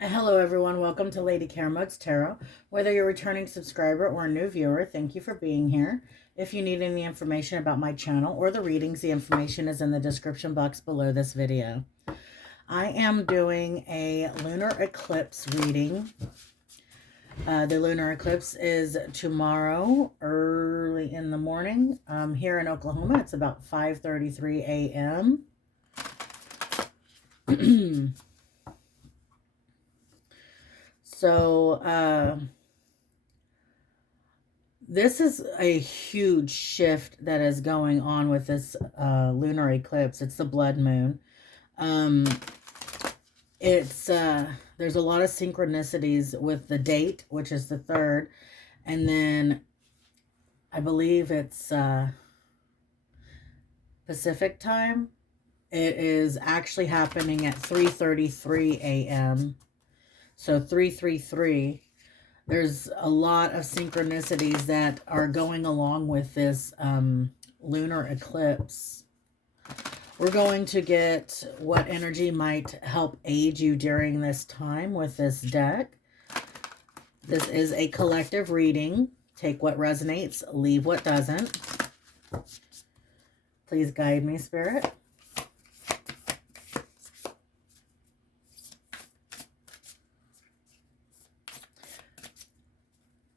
Hello everyone, welcome to Lady Caramode's Tarot. Whether you're a returning subscriber or a new viewer, thank you for being here. If you need any information about my channel or the readings, the information is in the description box below this video. I am doing a lunar eclipse reading. The lunar eclipse is tomorrow early in the morning. Here in Oklahoma, it's about 5:33 a.m. So, this is a huge shift that is going on with this lunar eclipse. It's the blood moon. There's a lot of synchronicities with the date, which is the 3rd. And then I believe it's Pacific time. It is actually happening at 3:33 a.m. So 333. There's a lot of synchronicities that are going along with this lunar eclipse. We're going to get what energy might help aid you during this time with this deck. This is a collective reading. Take what resonates, leave what doesn't. Please guide me, Spirit.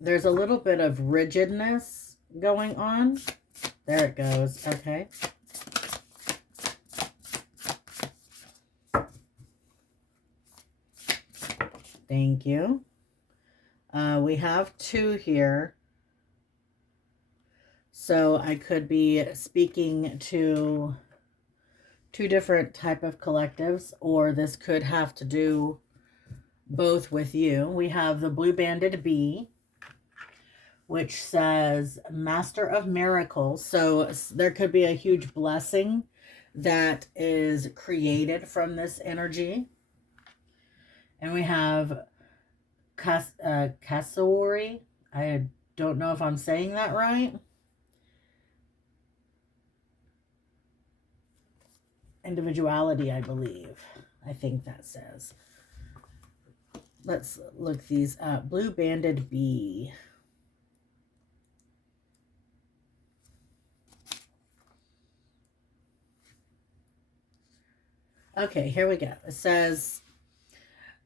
There's a little bit of rigidness going on. There it goes. Okay. Thank you. We have 2 here. So I could be speaking to 2 different type of collectives, or this could have to do both with you. We have the blue banded bee, which says Master of Miracles. So there could be a huge blessing that is created from this energy. And we have Kasawari. I don't know if I'm saying that right. Individuality, I believe. I think that says. Let's look these up. Blue banded bee. Okay, here we go. It says,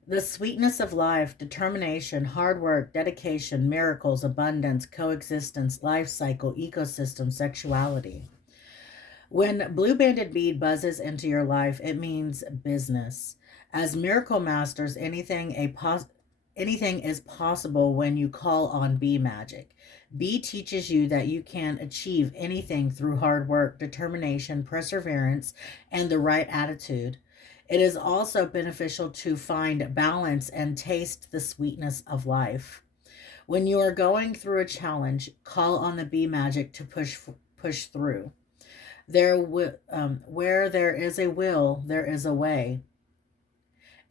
the sweetness of life, determination, hard work, dedication, miracles, abundance, coexistence, life cycle, ecosystem, sexuality. When blue banded bee buzzes into your life, it means business. As miracle masters, anything is possible when you call on bee magic. Bee teaches you that you can achieve anything through hard work, determination, perseverance, and the right attitude. It is also beneficial to find balance and taste the sweetness of life. When you are going through a challenge, call on the bee magic to push through. Where there is a will, there is a way.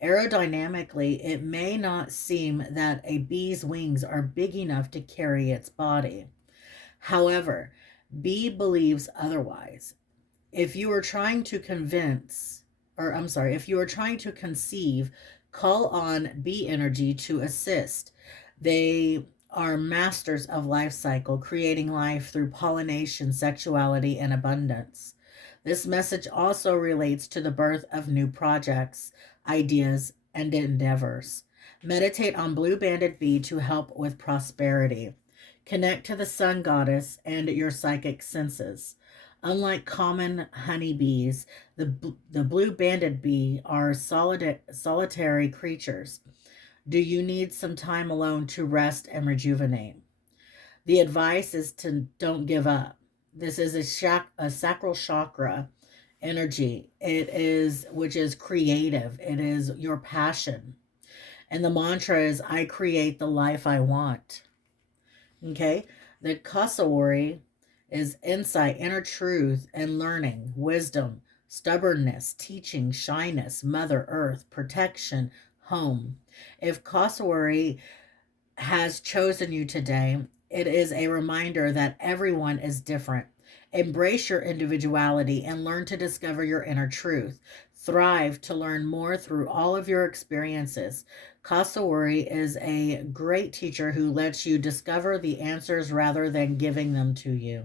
Aerodynamically, it may not seem that a bee's wings are big enough to carry its body. However, bee believes otherwise. If you are trying to conceive, call on bee energy to assist. They are masters of life cycle, creating life through pollination, sexuality, and abundance. This message also relates to the birth of new projects, ideas, and endeavors. Meditate on blue banded bee to help with prosperity. Connect to the sun goddess and your psychic senses. Unlike common honeybees, the blue banded bee are solitary creatures. Do you need some time alone to rest and rejuvenate? The advice is to don't give up. This is a sacral chakra energy. Which is creative. It is your passion. And the mantra is, I create the life I want. Okay. The Kasawari is insight, inner truth, and learning, wisdom, stubbornness, teaching, shyness, Mother Earth, protection, home. If Kasawari has chosen you today, it is a reminder that everyone is different. Embrace your individuality and learn to discover your inner truth. thrive to learn more through all of your experiences. Kasawari is a great teacher who lets you discover the answers rather than giving them to you.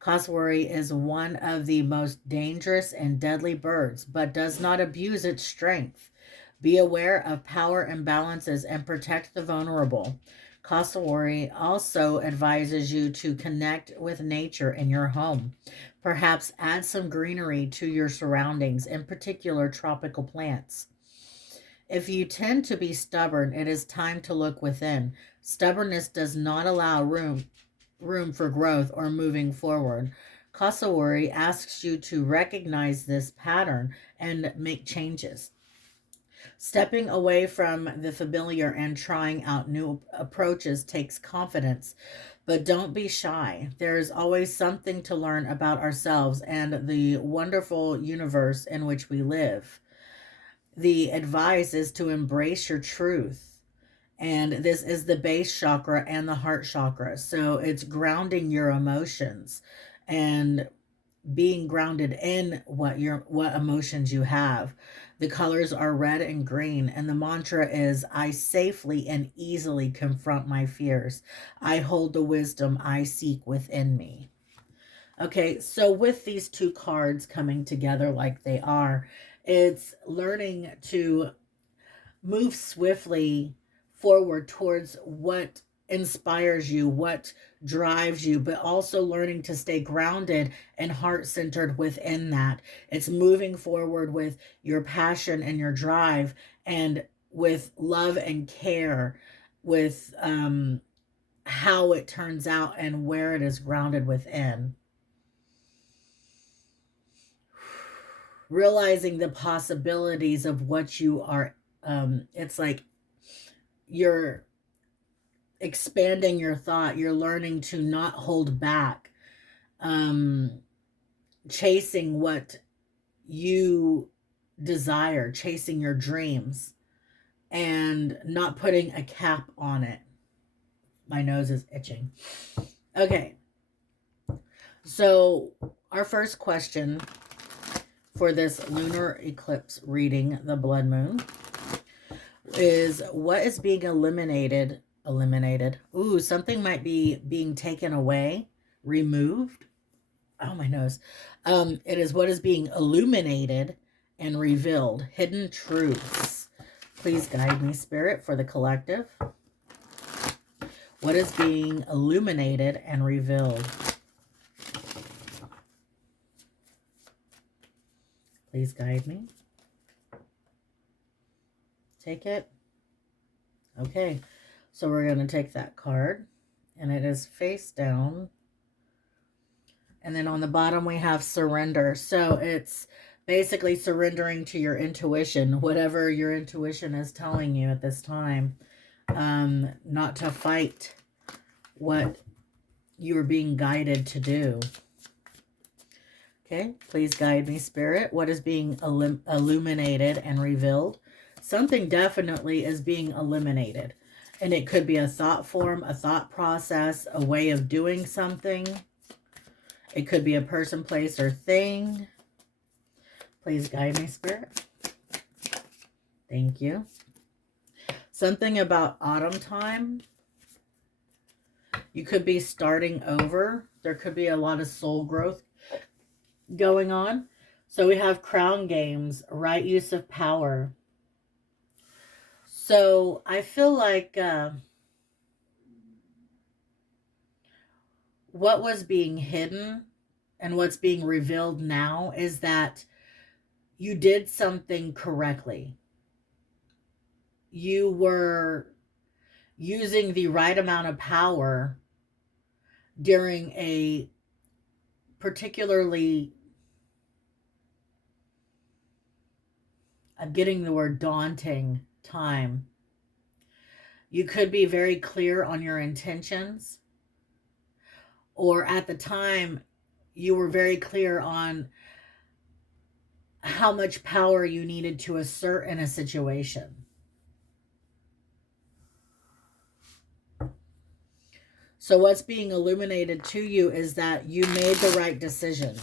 Kasawari is one of the most dangerous and deadly birds, but does not abuse its strength. Be aware of power imbalances and protect the vulnerable. Kasawari also advises you to connect with nature in your home. Perhaps add some greenery to your surroundings, in particular tropical plants. If you tend to be stubborn, it is time to look within. Stubbornness does not allow room for growth or moving forward. Kasawari asks you to recognize this pattern and make changes. Stepping away from the familiar and trying out new approaches takes confidence, but don't be shy. There is always something to learn about ourselves and the wonderful universe in which we live. The advice is to embrace your truth. And this is the base chakra and the heart chakra. So it's grounding your emotions and being grounded in what emotions you have. The colors are red and green, and the mantra is, I safely and easily confront my fears. I hold the wisdom I seek within me. Okay, so with these two cards coming together like they are, it's learning to move swiftly forward towards what inspires you, what drives you, but also learning to stay grounded and heart-centered within that. It's moving forward with your passion and your drive, and with love and care, with how it turns out and where it is grounded within. Realizing the possibilities of what you are, it's like you're expanding your thought. You're learning to not hold back, chasing what you desire, chasing your dreams, and not putting a cap on it. My nose is itching. Okay. So our first question for this lunar eclipse reading, the blood moon, is what is being eliminated? Ooh, something might be being taken away, removed. Oh, my nose. It is what is being illuminated and revealed. Hidden truths. Please guide me, Spirit, for the collective. What is being illuminated and revealed? Please guide me. Take it. Okay. So we're going to take that card, and it is face down. And then on the bottom we have surrender. So it's basically surrendering to your intuition, whatever your intuition is telling you at this time. Not to fight what you are being guided to do. Okay, please guide me, Spirit. What is being illuminated and revealed? Something definitely is being eliminated. And it could be a thought form, a thought process, a way of doing something. It could be a person, place, or thing. Please guide me, Spirit. Thank you. Something about autumn time. You could be starting over. There could be a lot of soul growth going on. So we have crown games, right use of power. So I feel like what was being hidden and what's being revealed now is that you did something correctly. You were using the right amount of power during a particularly, I'm getting the word daunting time. You could be very clear on your intentions, or at the time you were very clear on how much power you needed to assert in a situation. So what's being illuminated to you is that you made the right decision.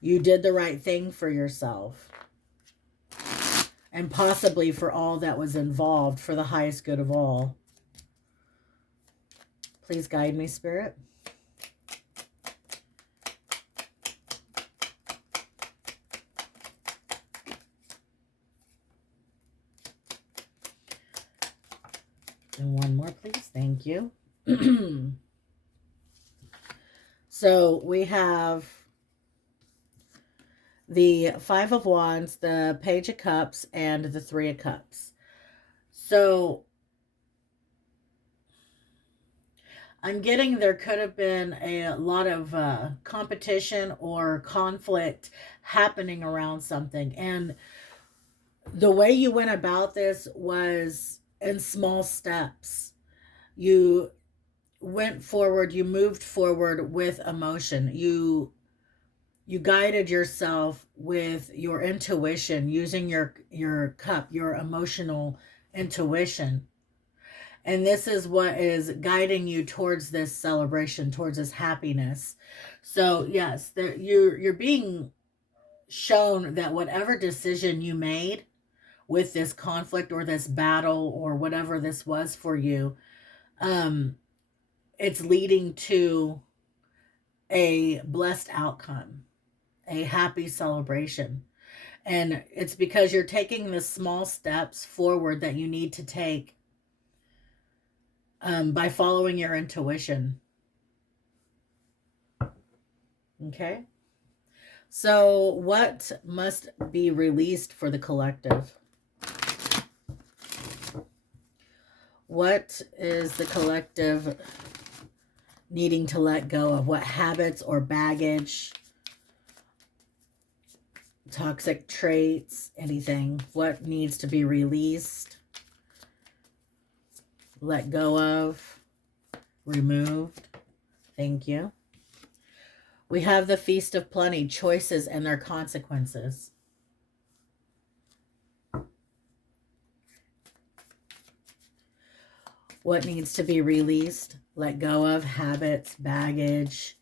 You did the right thing for yourself. and possibly for all that was involved, for the highest good of all. Please guide me, Spirit. And one more, please. Thank you. So we have the Five of Wands, the Page of Cups, and the Three of Cups. So I'm getting there could have been a lot of competition or conflict happening around something. And the way you went about this was in small steps. You went forward, you moved forward with emotion. You guided yourself with your intuition, using your cup, your emotional intuition. And this is what is guiding you towards this celebration, towards this happiness. So yes, you're being shown that whatever decision you made with this conflict or this battle or whatever this was for you, it's leading to a blessed outcome, a happy celebration. And it's because you're taking the small steps forward that you need to take by following your intuition. Okay. So what must be released for the collective? What is the collective needing to let go of? What habits or baggage, toxic traits, anything? What needs to be released, let go of, removed? Thank you. We have the Feast of Plenty, choices and their consequences. What needs to be released, let go of, habits, baggage,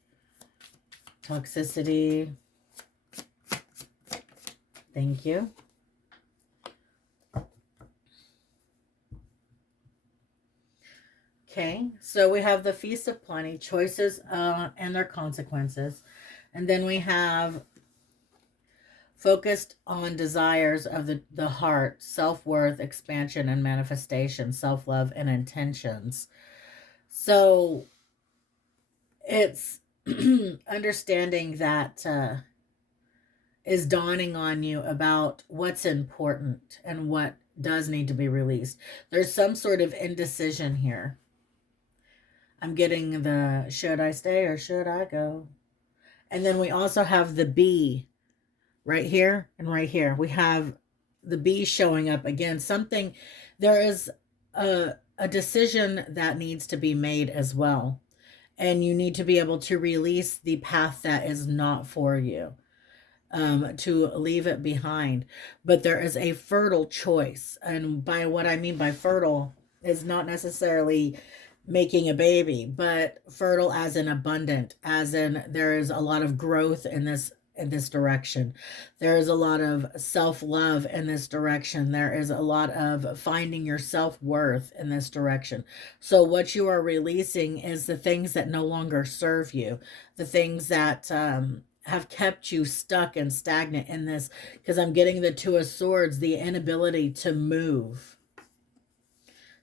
toxicity. Thank you. Okay, so we have the Feast of Plenty, choices and their consequences. And then we have focused on desires of the heart, self-worth, expansion and manifestation, self-love and intentions. So it's understanding that is dawning on you about what's important and what does need to be released. There's some sort of indecision here. I'm getting the should I stay or should I go? And then we also have the bee right here and right here. We have the bee showing up again. Something, there is a decision that needs to be made as well. And you need to be able to release the path that is not for you, to leave it behind. But there is a fertile choice. And by what I mean by fertile is not necessarily making a baby, but fertile as in abundant, as in there is a lot of growth in this direction. There is a lot of self-love in this direction. There is a lot of finding your self-worth in this direction. So what you are releasing is the things that no longer serve you, the things that have kept you stuck and stagnant in this, because I'm getting the Two of Swords, the inability to move,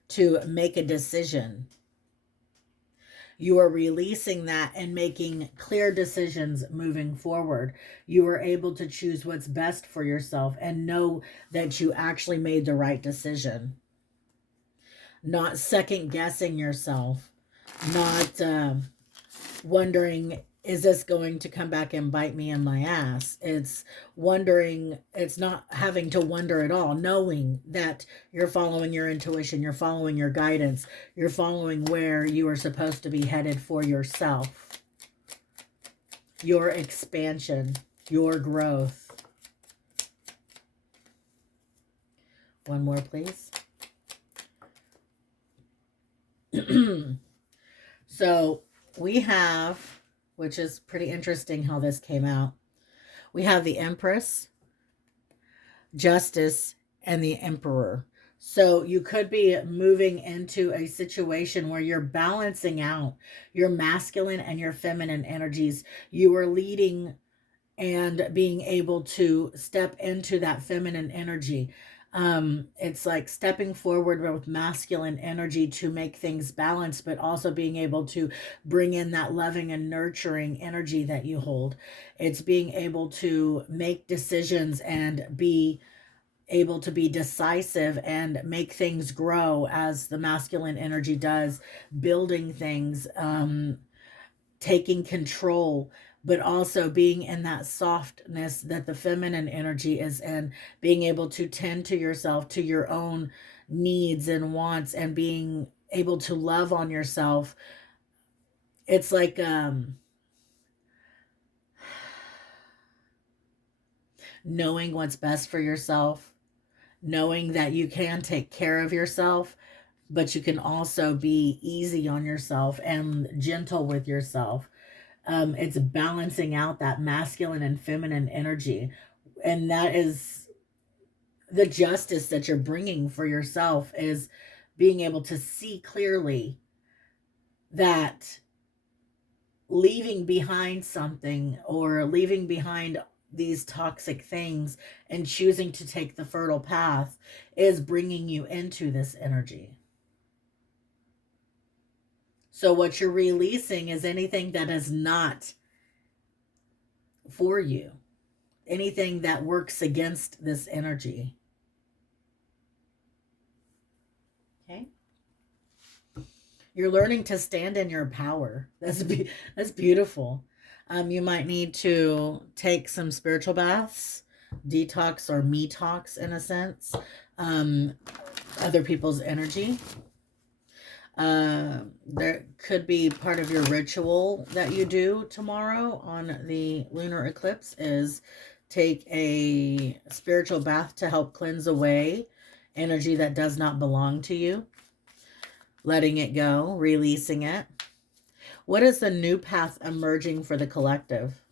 to make a decision. You are releasing that and making clear decisions moving forward. You are able to choose what's best for yourself and know that you actually made the right decision. Not second guessing yourself. Not wondering, is this going to come back and bite me in my ass? It's wondering, it's not having to wonder at all, knowing that you're following your intuition, you're following your guidance, you're following where you are supposed to be headed for yourself, your expansion, your growth. One more, please. So we have, which is pretty interesting how this came out. We have the Empress, Justice, and the Emperor. So you could be moving into a situation where you're balancing out your masculine and your feminine energies. You are leading and being able to step into that feminine energy. It's like stepping forward with masculine energy to make things balanced, but also being able to bring in that loving and nurturing energy that you hold. It's being able to make decisions and be able to be decisive and make things grow as the masculine energy does, building things, taking control, but also being in that softness that the feminine energy is in, being able to tend to yourself, to your own needs and wants, and being able to love on yourself. It's like knowing what's best for yourself, knowing that you can take care of yourself, but you can also be easy on yourself and gentle with yourself. It's balancing out that masculine and feminine energy. And that is the justice that you're bringing for yourself, is being able to see clearly that leaving behind something or leaving behind these toxic things and choosing to take the fertile path is bringing you into this energy. So what you're releasing is anything that is not for you, anything that works against this energy. Okay? You're learning to stand in your power. That's beautiful. You might need to take some spiritual baths, detox or me talks in a sense, other people's energy. There could be part of your ritual that you do tomorrow on the lunar eclipse is take a spiritual bath to help cleanse away energy that does not belong to you, letting it go, releasing it. What is the new path emerging for the collective?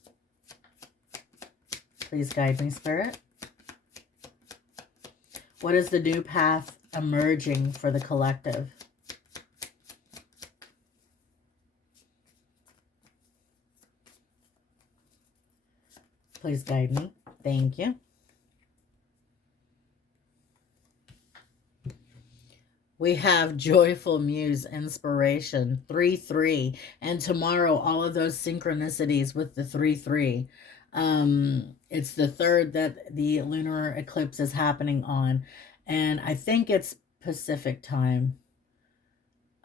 Please guide me, Spirit. What is the new path emerging for the collective? Please guide me. Thank you. We have Joyful Muse Inspiration, 3-3. And tomorrow, all of those synchronicities with the 3-3. It's the 3rd that the lunar eclipse is happening on. And I think it's Pacific time.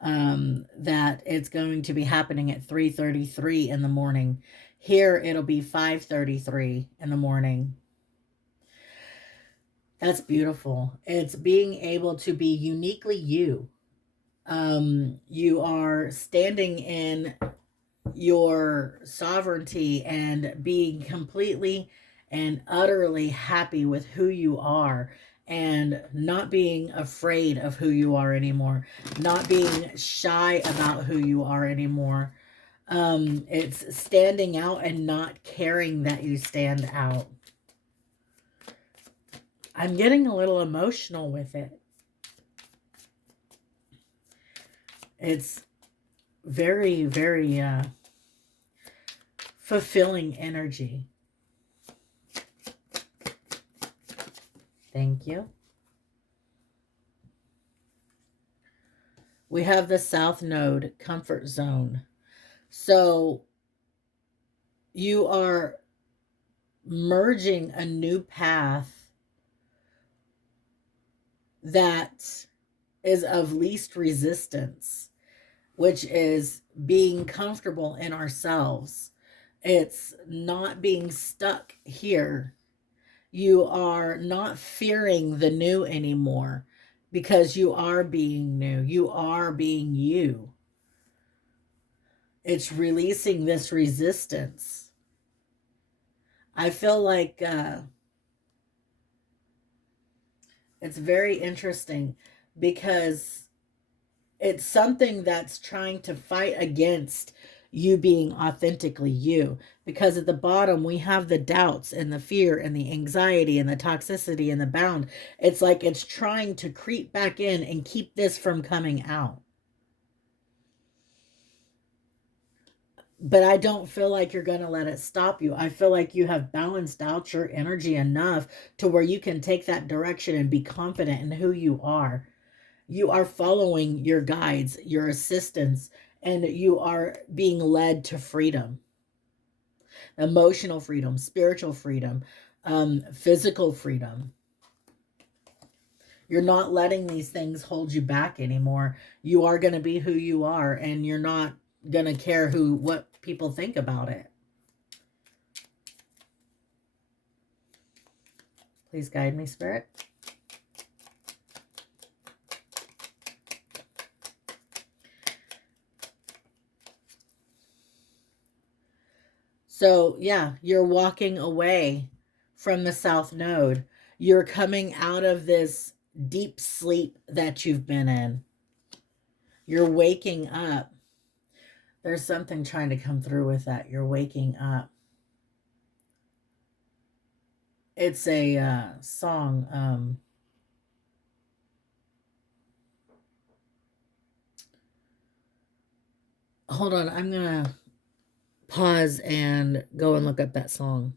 That it's going to be happening at 3:33 in the morning. Here, it'll be 5:33 in the morning. That's beautiful. It's being able to be uniquely you. You are standing in your sovereignty and being completely and utterly happy with who you are, and not being afraid of who you are anymore, not being shy about who you are anymore. It's standing out and not caring that you stand out. I'm getting a little emotional with it. It's very, very fulfilling energy. Thank you. We have the South Node, comfort zone. So you are merging a new path that is of least resistance, which is being comfortable in ourselves. It's not being stuck here. You are not fearing the new anymore because you are being new. You are being you. It's releasing this resistance. I feel like it's very interesting because it's something that's trying to fight against you being authentically you. Because at the bottom, we have the doubts and the fear and the anxiety and the toxicity and the bound. It's like it's trying to creep back in and keep this from coming out. But I don't feel like you're going to let it stop you. I feel like you have balanced out your energy enough to where you can take that direction and be confident in who you are. You are following your guides, your assistants, and you are being led to freedom. Emotional freedom, spiritual freedom, physical freedom. You're not letting these things hold you back anymore. You are going to be who you are, and you're not going to care what people think about it. Please guide me, Spirit. So, yeah, you're walking away from the South Node. You're coming out of this deep sleep that you've been in. You're waking up. There's something trying to come through with that. You're waking up. It's a song. Hold on. I'm going to pause and go and look up that song.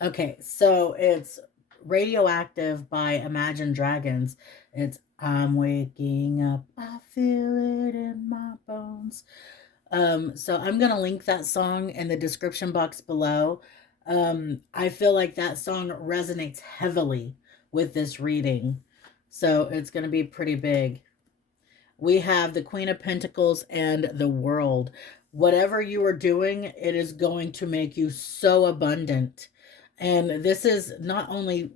Okay, so it's Radioactive by Imagine Dragons. It's I'm waking up, I feel it in my bones. So I'm gonna link that song in the description box below. I feel like that song resonates heavily with this reading, so it's gonna be pretty big. We have the Queen of Pentacles and the World. Whatever you are doing, it is going to make you so abundant. And this is not only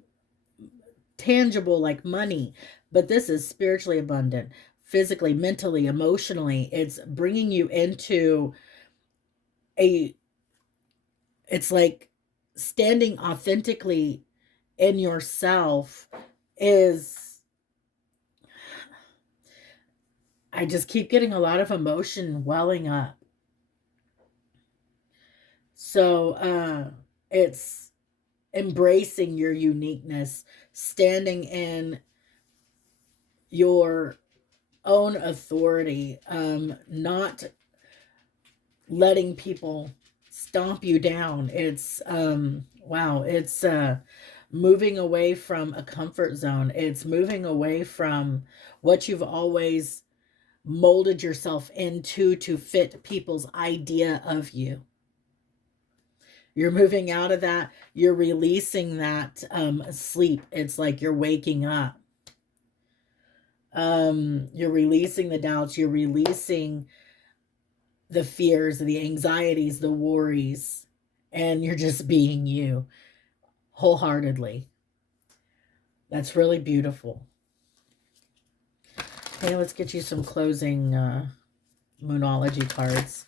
tangible like money, but this is spiritually abundant, physically, mentally, emotionally. It's bringing you into it's like standing authentically in yourself is, I just keep getting a lot of emotion welling up. So it's embracing your uniqueness, standing in your own authority, not letting people stomp you down. It's wow, it's moving away from a comfort zone. It's moving away from what you've always molded yourself into to fit people's idea of you. You're moving out of that. You're releasing that sleep. It's like you're waking up. You're releasing the doubts. You're releasing the fears, the anxieties, the worries, and you're just being you wholeheartedly. That's really beautiful. Okay, let's get you some closing Moonology cards.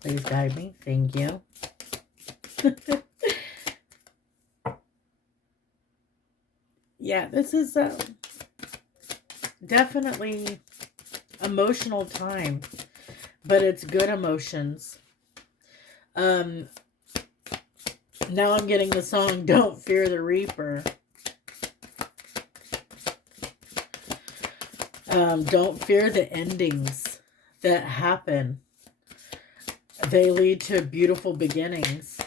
Please guide me. Thank you. Yeah, this is definitely emotional time, but it's good emotions. Now I'm getting the song Don't Fear the Reaper. Don't fear the endings that happen. They lead to beautiful beginnings.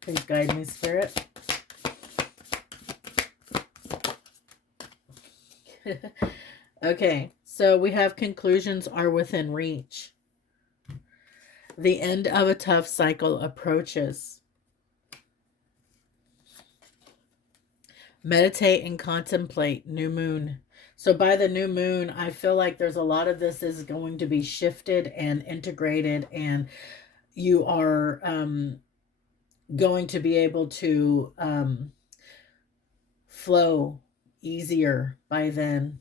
Please guide me, Spirit. Okay, so we have conclusions are within reach. The end of a tough cycle approaches. Meditate and contemplate. New moon. So by the new moon, I feel like there's a lot of this is going to be shifted and integrated, and you are going to be able to flow easier by then.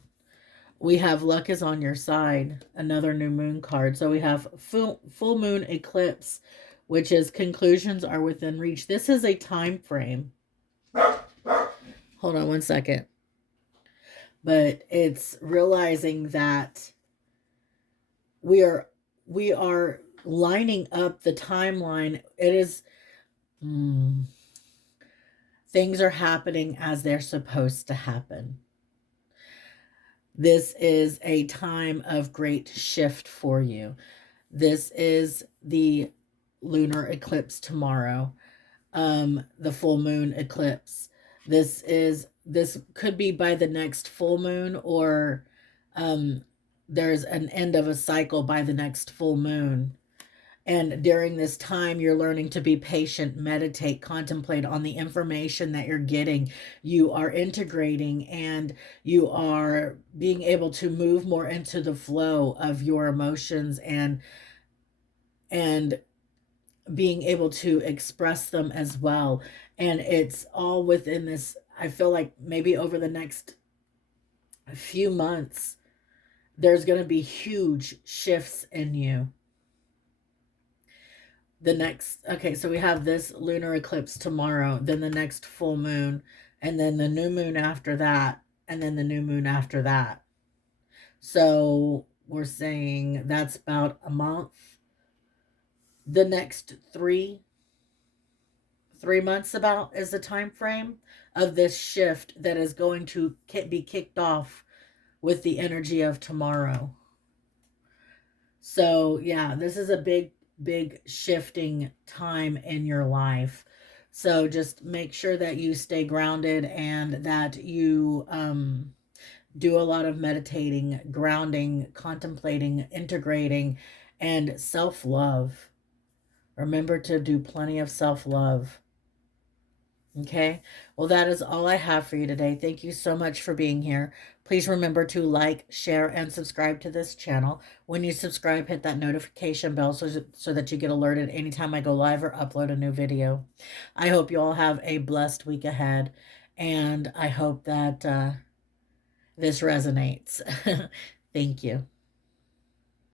We have luck is on your side, another new moon card. So we have full moon eclipse, which is conclusions are within reach. This is a time frame. Hold on one second. But it's realizing that we are lining up the timeline. It is things are happening as they're supposed to happen. This is a time of great shift for you. This is the lunar eclipse tomorrow, the full moon eclipse. This could be by the next full moon, or there's an end of a cycle by the next full moon. And during this time, you're learning to be patient, meditate, contemplate on the information that you're getting. You are integrating, and you are being able to move more into the flow of your emotions, and being able to express them as well. And it's all within this. I feel like maybe over the next few months, there's going to be huge shifts in you. Okay, so we have this lunar eclipse tomorrow, then the next full moon, and then the new moon after that, and then the new moon after that. So we're saying that's about a month. The next three months about is the time frame of this shift that is going to be kicked off with the energy of tomorrow. So yeah, this is a big shifting time in your life. So just make sure that you stay grounded, and that you do a lot of meditating, grounding, contemplating, integrating, and self-love. Remember to do plenty of self-love. Okay, well, that is all I have for you today. Thank you so much for being here. Please remember to like, share, and subscribe to this channel. When you subscribe, hit that notification bell so that you get alerted anytime I go live or upload a new video. I hope you all have a blessed week ahead, and I hope that this resonates. Thank you.